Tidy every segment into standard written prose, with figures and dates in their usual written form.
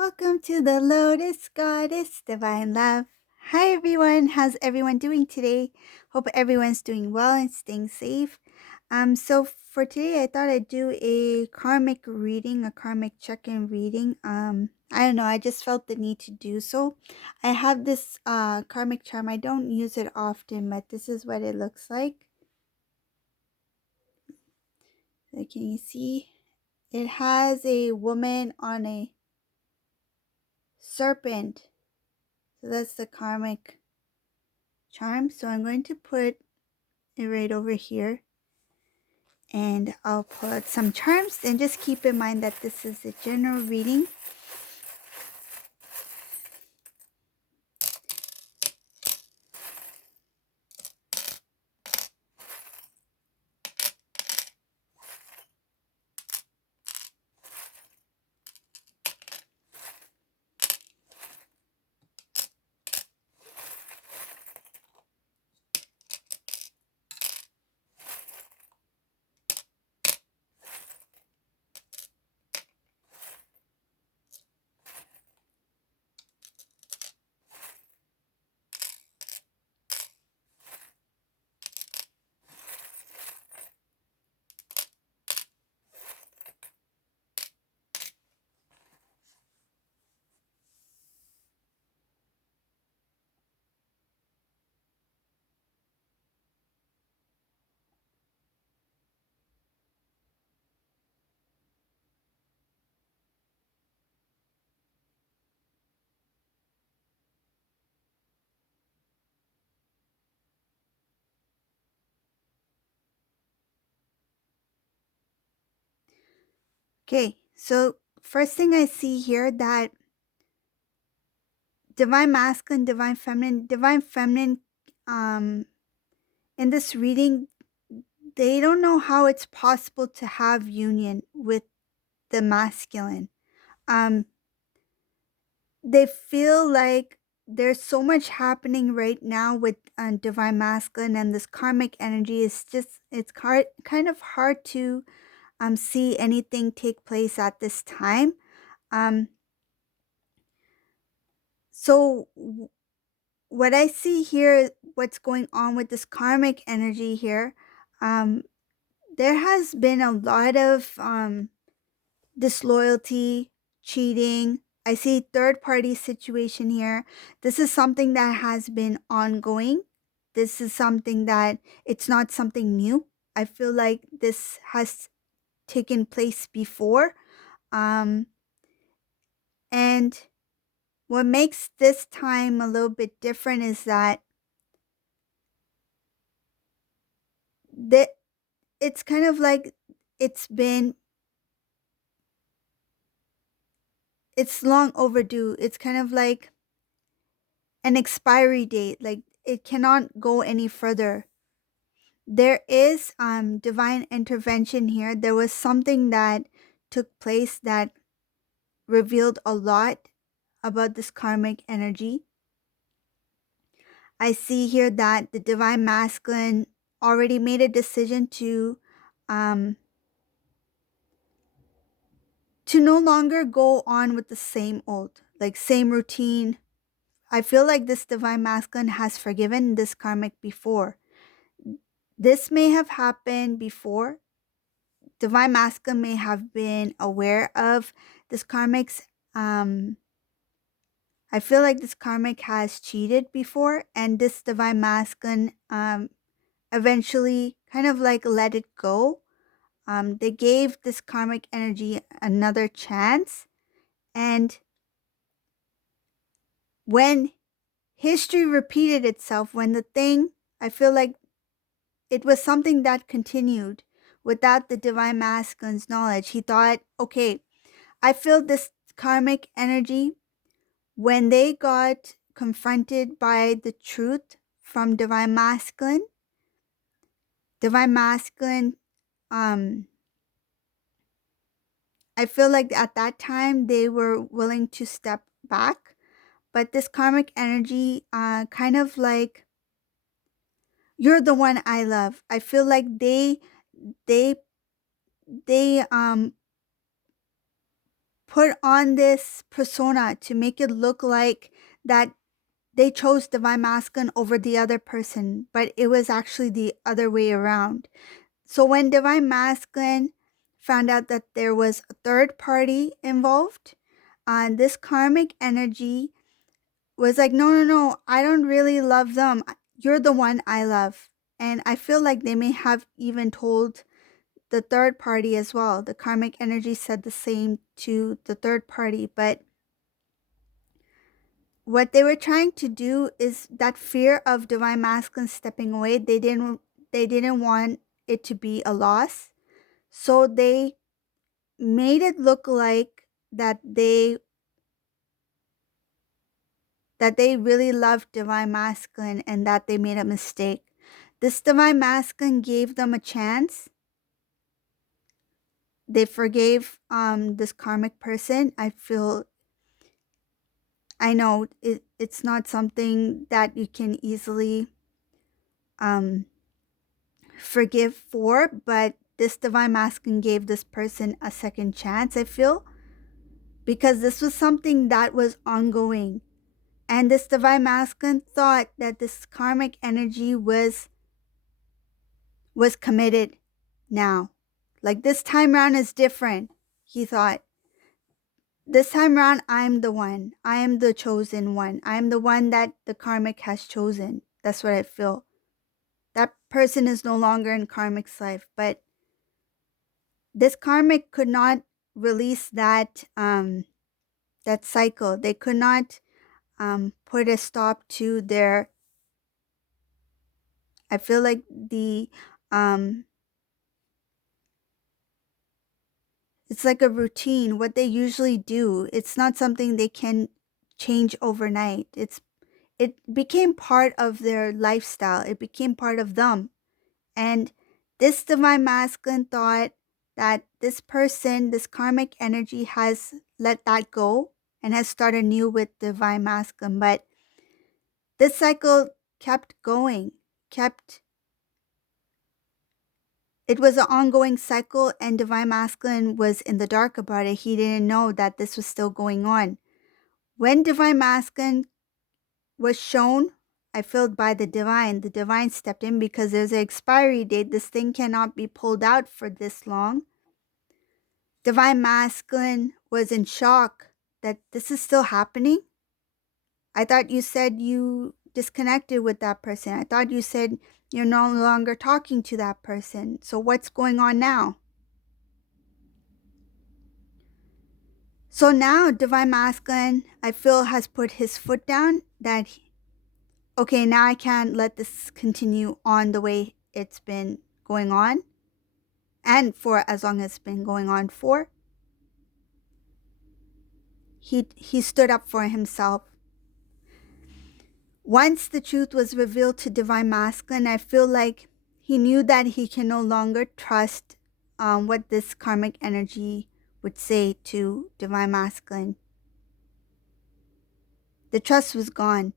Welcome to the Lotus Goddess Divine Love. Hi everyone, how's everyone doing today? Hope everyone's doing well and staying safe. So for today I thought I'd do a karmic reading, a karmic check-in reading. I don't know, I just felt the need to do so. I have this karmic charm. I don't use it often, but this is what it looks like. So can you see? It has a woman on a serpent. So that's the karmic charm. So I'm going to put it right over here, and I'll put some charms, and just keep in mind that this is a general reading. Okay, so first thing I see here, that divine masculine, divine feminine, in this reading, they don't know how it's possible to have union with the masculine. They feel like there's so much happening right now with divine masculine, and this karmic energy is just, it's kind of hard to see anything take place at this time. So what I see here, what's going on with this karmic energy here, there has been a lot of disloyalty, cheating. I see third party situation here. This is something that has been ongoing. This is something that, it's not something new. I feel like this has taken place before. And what makes this time a little bit different is that it's kind of like it's long overdue. It's kind of like an expiry date, like it cannot go any further. There is divine intervention here. There was something that took place that revealed a lot about this karmic energy. I see here that the divine masculine already made a decision to no longer go on with the same old, like same routine. I feel like this divine masculine has forgiven this karmic before. This may have happened before. Divine masculine may have been aware of this karmic's, I feel like this karmic has cheated before, and this divine masculine eventually kind of like let it go. They gave this karmic energy another chance, and when history repeated itself, when the thing, I feel like it was something that continued without the divine masculine's knowledge. He thought, okay, I feel this karmic energy, when they got confronted by the truth from divine masculine, I feel like at that time they were willing to step back. But this karmic energy, kind of like, you're the one I love. I feel like they put on this persona to make it look like that they chose Divine Masculine over the other person, but it was actually the other way around. So when Divine Masculine found out that there was a third party involved, this karmic energy was like, no, no, no, I don't really love them. You're the one I love. And I feel like they may have even told the third party as well. The karmic energy said the same to the third party, but what they were trying to do is that fear of Divine Masculine stepping away, they didn't want it to be a loss. So they made it look like that they really loved Divine Masculine and that they made a mistake. This Divine Masculine gave them a chance. They forgave this karmic person. I know it's not something that you can easily forgive for, but this Divine Masculine gave this person a second chance, I feel, because this was something that was ongoing. And this Divine Masculine thought that this karmic energy was committed now. Like, this time around is different. He thought, this time around, I'm the one. I am the chosen one. I am the one that the karmic has chosen. That's what I feel. That person is no longer in karmic's life, but this karmic could not release that that cycle. They could not put a stop to their, I feel like it's like a routine, what they usually do. It's not something they can change overnight. It became part of their lifestyle. It became part of them. And this Divine Masculine thought that this person, this karmic energy, has let that go and has started new with Divine Masculine. But this cycle kept going, it was an ongoing cycle, and Divine Masculine was in the dark about it. He didn't know that this was still going on. When Divine Masculine was shown, I feel, by the Divine stepped in because there's an expiry date. This thing cannot be pulled out for this long. Divine Masculine was in shock that this is still happening. I thought you said you disconnected with that person. I thought you said you're no longer talking to that person. So what's going on now? So now Divine Masculine, I feel, has put his foot down that, okay, now I can't let this continue on the way it's been going on and for as long as it's been going on for. He stood up for himself. Once the truth was revealed to Divine Masculine, I feel like he knew that he can no longer trust what this karmic energy would say to Divine Masculine. The trust was gone.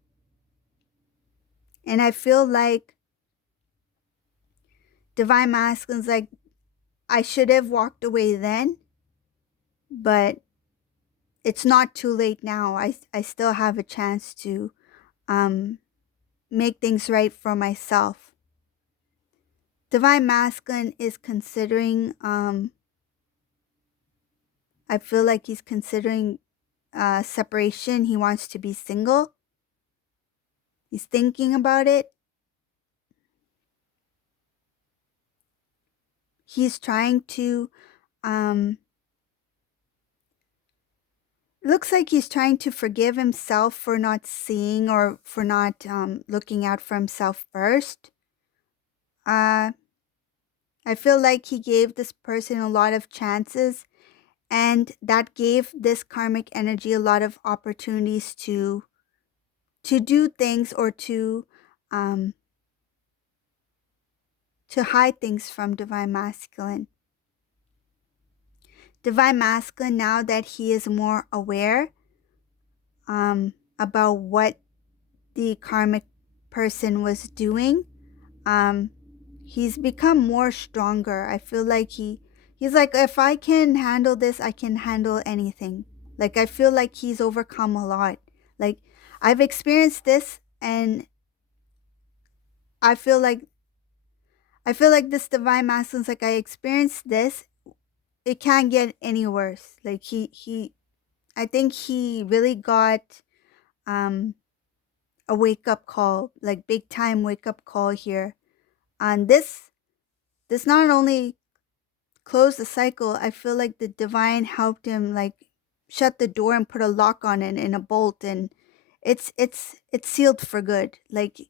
And I feel like Divine Masculine's like, I should have walked away then, but it's not too late now. I still have a chance to make things right for myself. Divine Masculine is considering, I feel like he's considering separation. He wants to be single. He's thinking about it. He's trying to, looks like he's trying to forgive himself for not seeing or for not looking out for himself first. I feel like he gave this person a lot of chances, and that gave this karmic energy a lot of opportunities to do things or to hide things from Divine Masculine. Divine Masculine, now that he is more aware about what the karmic person was doing, he's become more stronger. I feel like he's He's like, if I can handle this, I can handle anything. Like, I feel like he's overcome a lot. Like, I've experienced this, and I feel like this divine masculine's like, I experienced this. It can't get any worse. Like, I think he really got um a wake up call, like big time wake up call here. And this not only closed the cycle, I feel like the divine helped him like shut the door and put a lock on it and a bolt, and it's sealed for good. Like,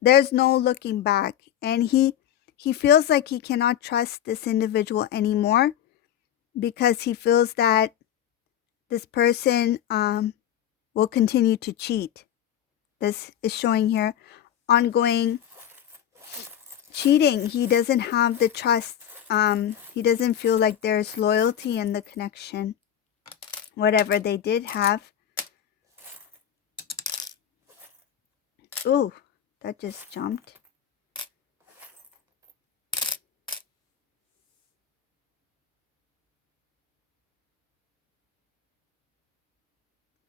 there's no looking back. And he feels like he cannot trust this individual anymore, because he feels that this person will continue to cheat. This is showing here ongoing cheating. He doesn't have the trust. He doesn't feel like there's loyalty in the connection, whatever they did have. Ooh, that just jumped.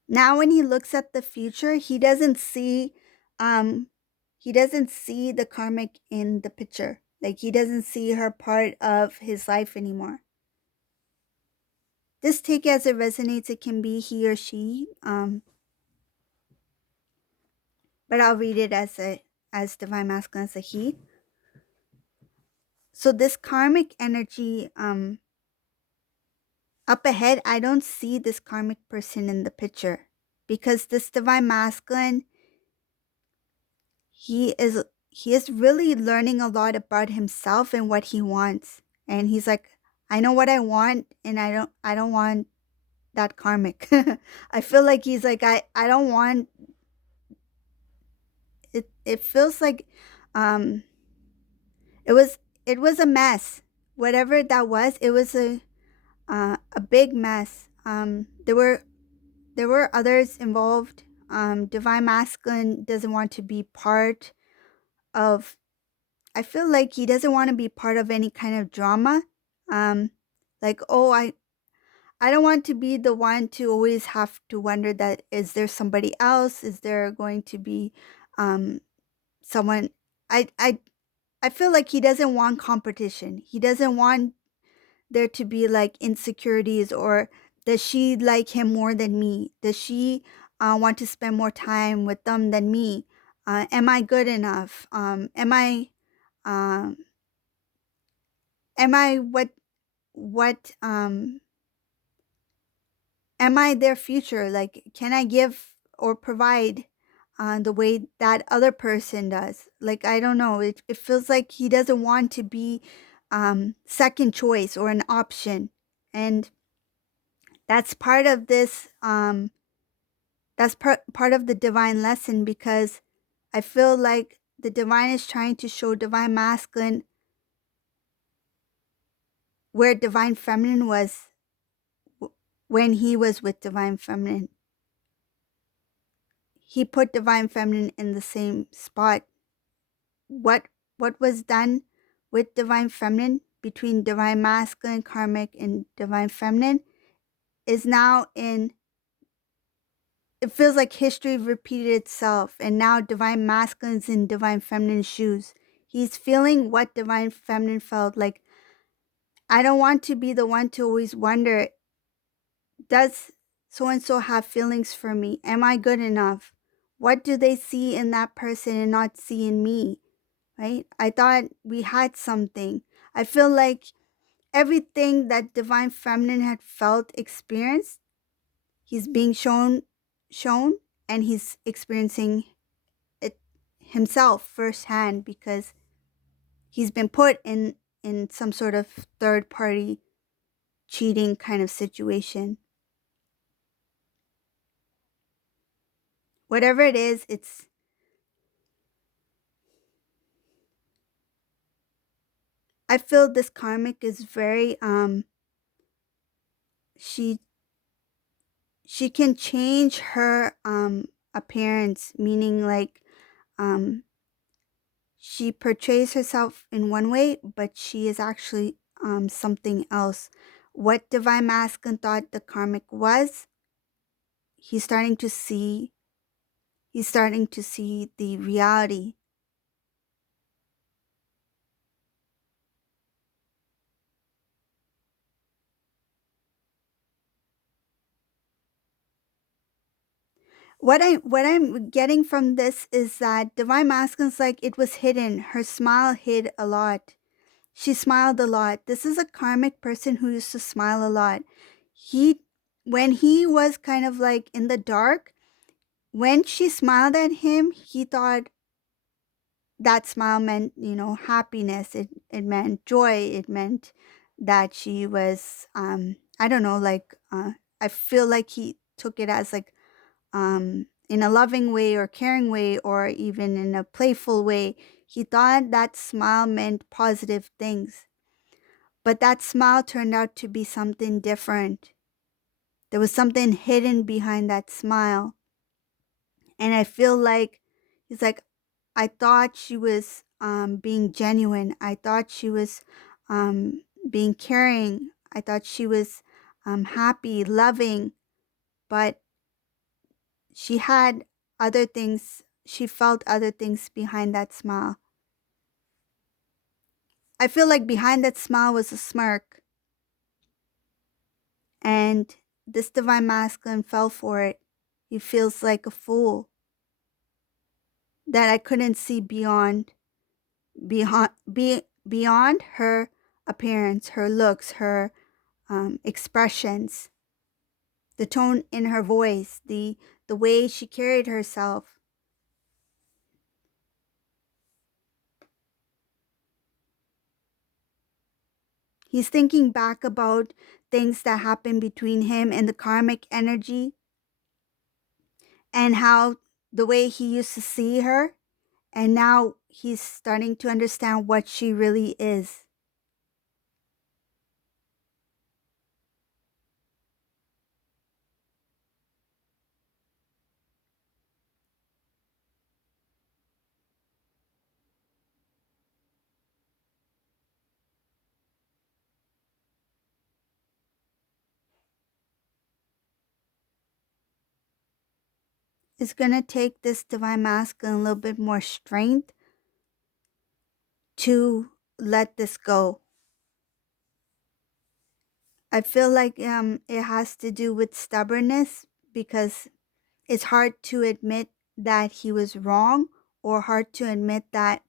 Now when he looks at the future, he doesn't see the karmic in the picture. Like, he doesn't see her part of his life anymore. This, take it as it resonates. It can be he or she. But I'll read it as divine masculine, as a he. So this karmic energy, up ahead, I don't see this karmic person in the picture, because this divine masculine, he is really learning a lot about himself and what he wants. And he's like, I know what I want, and I don't want that karmic. I feel like he's like, I don't want it. It feels like it was a mess. Whatever that was, it was a big mess. There were others involved. Divine masculine doesn't want to be part of. I feel like he doesn't want to be part of any kind of drama. Like, oh, I don't want to be the one to always have to wonder that, is there somebody else? Is there going to be someone? I feel like he doesn't want competition. He doesn't want there to be like insecurities, or does she like him more than me? Does she want to spend more time with them than me? Am I good enough? Um, am I what am I their future? Like, can I give or provide the way that other person does? Like, I don't know. It feels like he doesn't want to be second choice or an option. And that's part of this. That's part of the divine lesson, because I feel like the divine is trying to show divine masculine where divine feminine was when he was with divine feminine. He put divine feminine in the same spot. What was done with divine feminine, between divine masculine, karmic, and divine feminine, is now in. It feels like history repeated itself, and now divine masculine's in divine feminine's shoes. He's feeling what divine feminine felt like. I don't want to be the one to always wonder, does so and so have feelings for me? Am I good enough? What do they see in that person and not see in me? Right? I thought we had something. I feel like everything that divine feminine had felt, experienced, he's being shown, and he's experiencing it himself firsthand, because he's been put in some sort of third party cheating kind of situation. Whatever it is, I feel this karmic is very she can change her appearance, meaning like she portrays herself in one way, but she is actually something else. What divine masculine thought the karmic was, he's starting to see the reality. What I'm getting from this is that divine masculine's like it was hidden. Her smile hid a lot. She smiled a lot. This is a karmic person who used to smile a lot. He When he was kind of like in the dark, when she smiled at him, he thought that smile meant, happiness. It meant joy. It meant that she was I don't know, like I feel like he took it as like in a loving way or caring way or even in a playful way. He thought that smile meant positive things. But that smile turned out to be something different. There was something hidden behind that smile. And I feel like he's like, I thought she was being genuine. I thought she was being caring. I thought she was happy, loving. But she had other things. She felt other things behind that smile. I feel like behind that smile was a smirk. And this divine masculine fell for it. He feels like a fool that I couldn't see beyond her appearance, her looks, her expressions, the tone in her voice, the way she carried herself. He's thinking back about things that happened between him and the karmic energy and how the way he used to see her, and now he's starting to understand what she really is. It's going to take this divine masculine a little bit more strength to let this go. I feel like it has to do with stubbornness, because it's hard to admit that he was wrong, or hard to admit that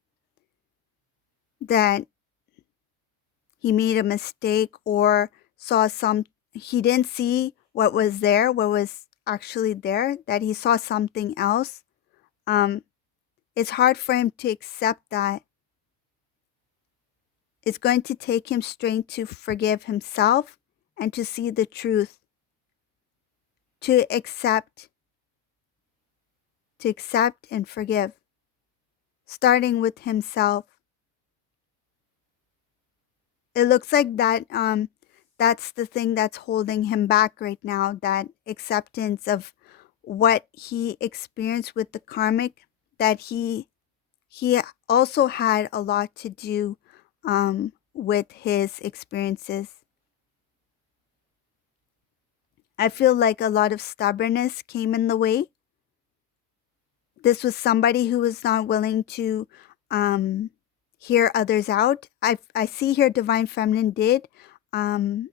he made a mistake or saw some he didn't see what was there, what was actually there, that he saw something else. Um it's hard for him to accept that. It's going to take him strength to forgive himself and to see the truth, to accept and forgive, starting with himself. It looks like that's the thing that's holding him back right now, that acceptance of what he experienced with the karmic, that he also had a lot to do with his experiences. I feel like a lot of stubbornness came in the way. This was somebody who was not willing to um, hear others out. I see here Divine Feminine um,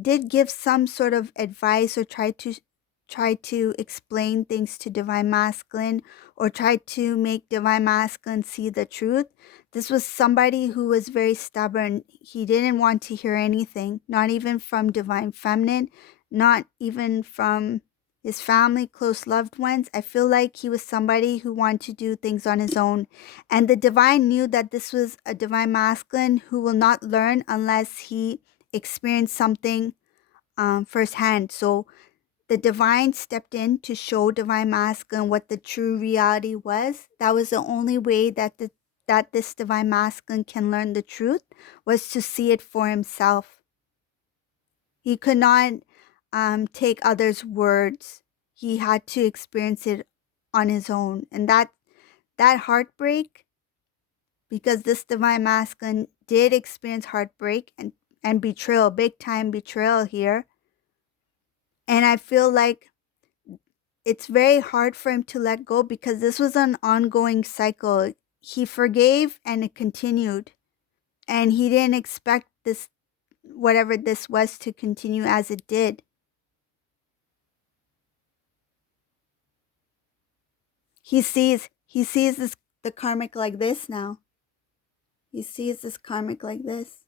did give some sort of advice, or try to explain things to divine masculine, or try to make divine masculine see the truth. This was somebody who was very stubborn. He didn't want to hear anything, not even from divine feminine, not even from his family, close loved ones. I feel like he was somebody who wanted to do things on his own, and the divine knew that this was a divine masculine who will not learn unless he experienced something firsthand. So the divine stepped in to show divine masculine what the true reality was. That was the only way that this divine masculine can learn the truth, was to see it for himself. He could not take others' words. He had to experience it on his own, and that heartbreak because this divine masculine did experience heartbreak and betrayal, big time betrayal here. And I feel like it's very hard for him to let go because this was an ongoing cycle. He forgave and it continued. And he didn't expect this, whatever this was, to continue as it did. He sees this, the karmic, like this now. He sees this karmic like this.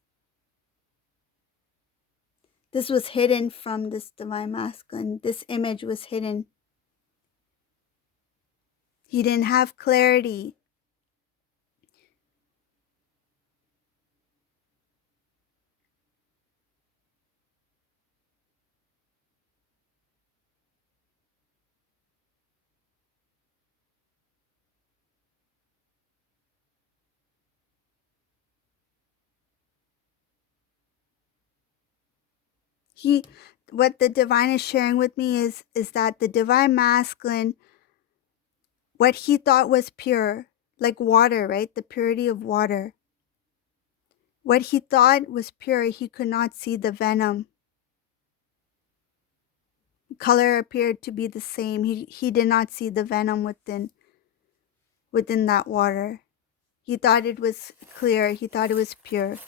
This was hidden from this divine masculine. This image was hidden. He didn't have clarity. What the divine is sharing with me is that the divine masculine, what he thought was pure, like water, right? The purity of water. What he thought was pure, he could not see the venom. Color appeared to be the same. He did not see the venom within that water. He thought it was clear. He thought it was pure.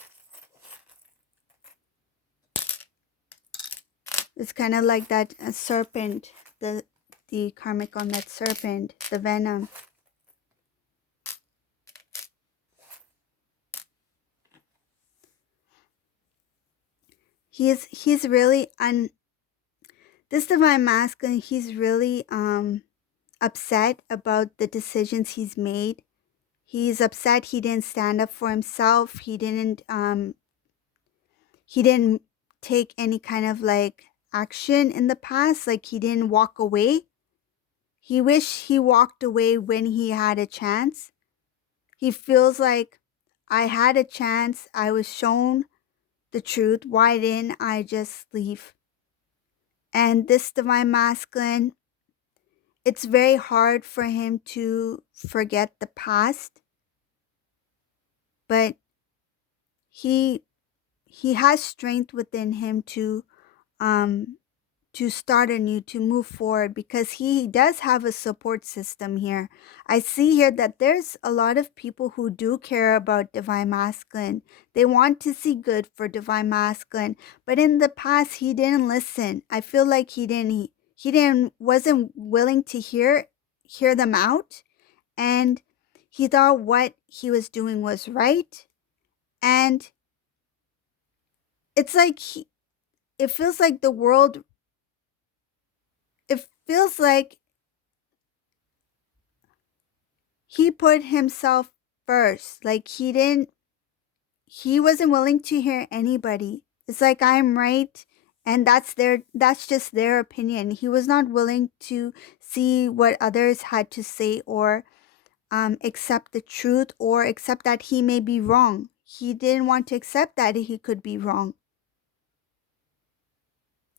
It's kind of like that serpent, the karmic on that serpent, the venom. He's really this divine masculine, he's really upset about the decisions he's made. He's upset he didn't stand up for himself. He didn't take any kind of like action in the past. Like he didn't walk away. He wished he walked away when he had a chance. He feels like, I had a chance. I was shown the truth. Why didn't I just leave? And this divine masculine, it's very hard for him to forget the past, but he has strength within him to start anew, to move forward, because he does have a support system here. I see here that there's a lot of people who do care about divine masculine. They want to see good for divine masculine, but in the past he didn't listen. I feel like he wasn't willing to hear them out, and he thought what he was doing was right. And it's like it feels like the world, it feels like he put himself first. Like he wasn't willing to hear anybody. It's like, I'm right, and that's just their opinion. He was not willing to see what others had to say, or accept the truth, or accept that he may be wrong. He didn't want to accept that he could be wrong.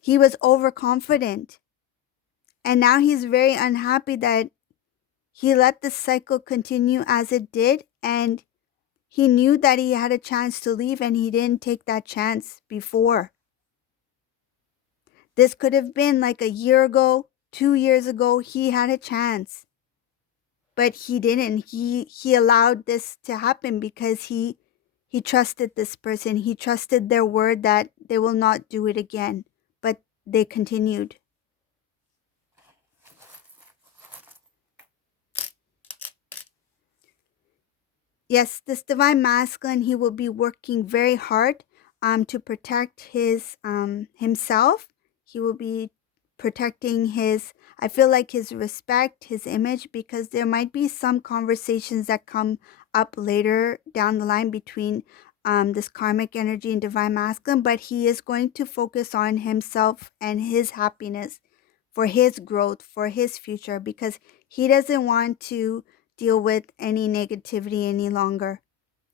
He was overconfident. And now he's very unhappy that he let the cycle continue as it did, and he knew that he had a chance to leave and he didn't take that chance before. This could have been like a year ago, 2 years ago, he had a chance. But he didn't. He allowed this to happen because he trusted this person. He trusted their word that they will not do it again. But they continued. Yes, this divine masculine, he will be working very hard to protect his himself. He will be protecting his, I feel like, his respect, his image, because there might be some conversations that come up later down the line between this karmic energy and divine masculine, but he is going to focus on himself and his happiness, for his growth, for his future, because he doesn't want to deal with any negativity any longer.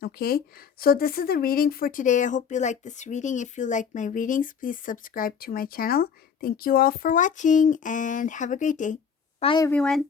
Okay, so this is the reading for today. I hope you like this reading. If you like my readings, please subscribe to my channel. Thank you all for watching and have a great day. Bye, everyone.